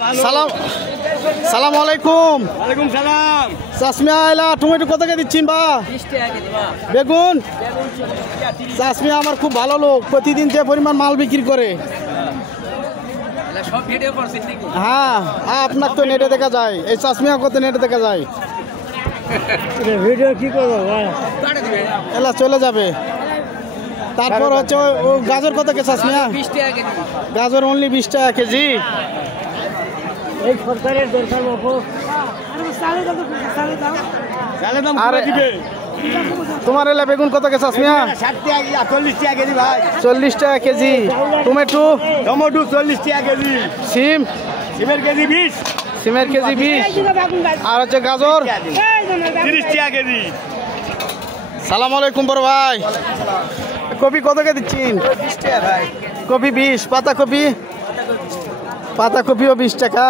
সালাম সালাম আলাইকুম। ওয়ালাইকুম সালাম। চাষমিয়া আইলা টমেটো কত কে দিচ্ছেন বা? বেগুন চাষমিয়া আমার খুব ভালো লোক, প্রতিদিন যে পরিমাণ মাল বিক্রি করে। হ্যাঁ আপনার তো নেটে দেখা যায়, এই চাষমিয়া কত নেটে দেখা যায়। ভিডিও কি করবো এলা চলে যাবে। তারপর হচ্ছে ও গাজর কত কে চাষমিয়া? গাজর অনলি 20 টাকা কেজি। এই সরকারের দরকার আরে তোমার এলা বেগুন কত কে চাষমিয়া? 40 টাকা কেজি ভাই। 40 টাকা কেজি। টমেটো টমেটো 40 টাকা কেজি। সিম সিমের কেজি 20। সিমের কেজি 20। আর হচ্ছে গাজর 30 টাকা কেজি। সালাম আলাইকুম বড় ভাই। কপি কত কে দিচ্ছেন? 20 টাকা ভাই। কপি 20। পাতাকপি? পাতাকপিও 20 টাকা।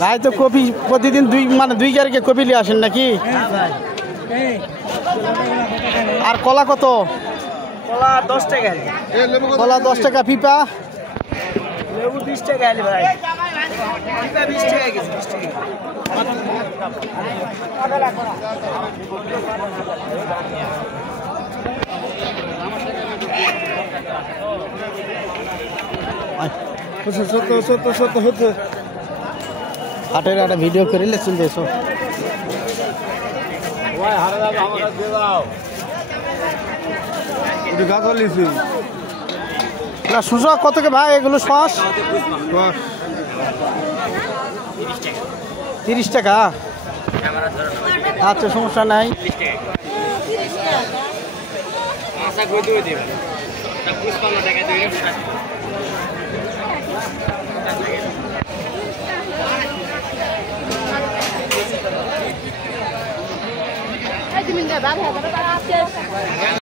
ভাই তো কপি প্রতিদিন দুই গাড়িকে কপি নিয়ে আসেন নাকি? আর কলা কত? কলা 10 টাকা। কলা 10 টাকা। পিপা? লেবু 20 টাকা আলি ভাই। পিপা 20 টাকা কেজি। 20 টাকা। হাটের একটা ভিডিও করে লেছেন দেশো। সুসা কত কে ভাই এগুলো? সস 30 টাকা। আচ্ছা সমস্যা নাই।